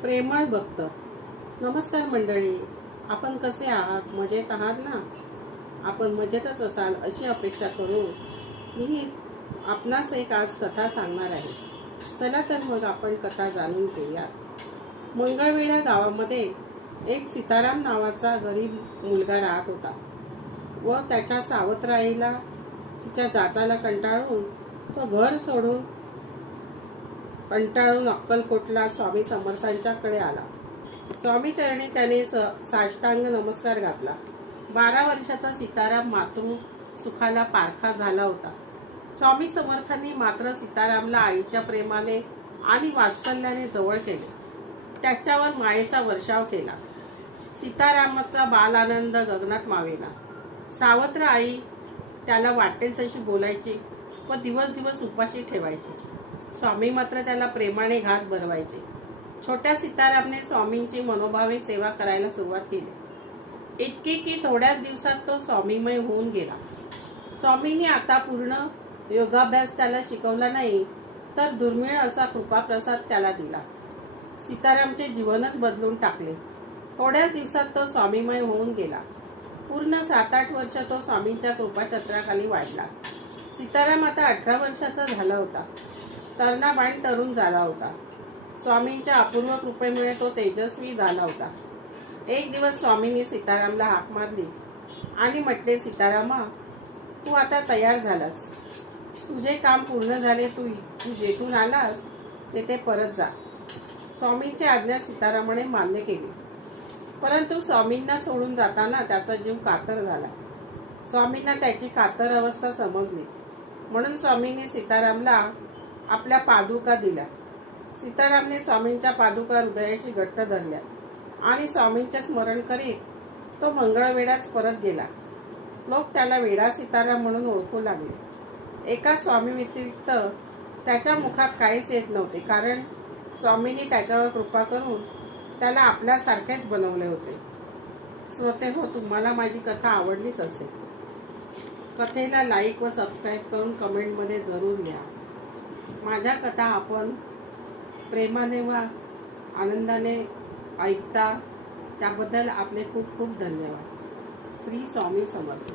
प्रेमळ भक्त. नमस्कार मंडळी, आपण कसे आहात? मजेत आहात ना? आपण मजेतच असाल अशी अपेक्षा करून मी आपणास एक आज कथा सांगणार आहे. चला तर मग आपण कथा जाणून घेऊयात. मंगळवेढा गावामध्ये एक सीताराम नावाचा गरीब मुलगा राहत होता व त्याच्या सावत्राईला तिच्या जाचाला तो घर सोडून कंटाळून अक्कलकोटला स्वामी समर्थांच्याकडे आला. स्वामी चरणी त्याने साष्टांग नमस्कार घातला. 12 वर्षाचा सीताराम मातृ सुखाला पारखा झाला होता. स्वामी समर्थांनी मात्र सीतारामला आईच्या प्रेमाने आणि वात्सल्याने जवळ केले. त्याच्यावर मायेचा वर्षाव केला. सीतारामाचा बाल आनंद गगनात मावेना. सावत्र आई त्याला वाटेल तशी बोलायची व दिवस दिवस उपाशी ठेवायची. स्वामी मात्र त्याला प्रेमाने घास भरवायचे. छोट्या सीतारामने स्वामींची मनोभावे सेवा करायला सुरुवात केली. इतके की थोड्याच दिवसात तो स्वामीमय होऊन गेला. स्वामींनी आता पूर्ण योगाभ्यास त्याला शिकवला नाही, तर दुर्मिळ असा कृपाप्रसाद त्याला दिला. सीतारामचे जीवनच बदलून टाकले. थोड्याच दिवसात तो स्वामीमय होऊन गेला. पूर्ण 7-8 वर्ष तो स्वामींच्या कृपाछत्राखाली वाढला. सीताराम आता 18 वर्षाचा झाला होता. तरुणाबाईन तरुण झाला होता. स्वामींच्या अपूर्व कृपेमुळे तो तेजस्वी झाला होता. एक दिवस स्वामींनी सीतारामला हाक मारली आणि म्हटले, सीतारामा, तू आता तयार झालास. तुझे काम पूर्ण झाले. तू जेथून आलास तेथे परत जा. स्वामींची आज्ञा सीतारामाने मान्य केली. परंतु स्वामींना सोडून जाताना त्याचा जीव कातर झाला. स्वामींना त्याची कातर अवस्था समजली, म्हणून स्वामींनी सीतारामला आपल्या पादुका दिल्या. सीतारामने स्वामींच्या पादुका हृदयाशी घट्ट धरल्या आणि स्वामींचे स्मरण करीत तो मंगळवेढ्यात परत गेला. लोक त्याला वेडा सीताराम म्हणून ओळखू लागले. एका स्वामी व्यतिरिक्त त्याच्या मुखात काहीच येत नव्हते, कारण स्वामींनी त्याच्यावर कृपा करून त्याला आपल्यासारखेच बनवले होते. श्रोते हो, तुम्हाला माझी कथा आवडलीच असेल. कथेला लाईक व सबस्क्राईब करून कमेंटमध्ये जरूर लिहा. माझ्या कथा आपण प्रेमाने व आनंदाने ऐकता त्याबद्दल आपले खूप खूप धन्यवाद. श्री स्वामी समर्थ.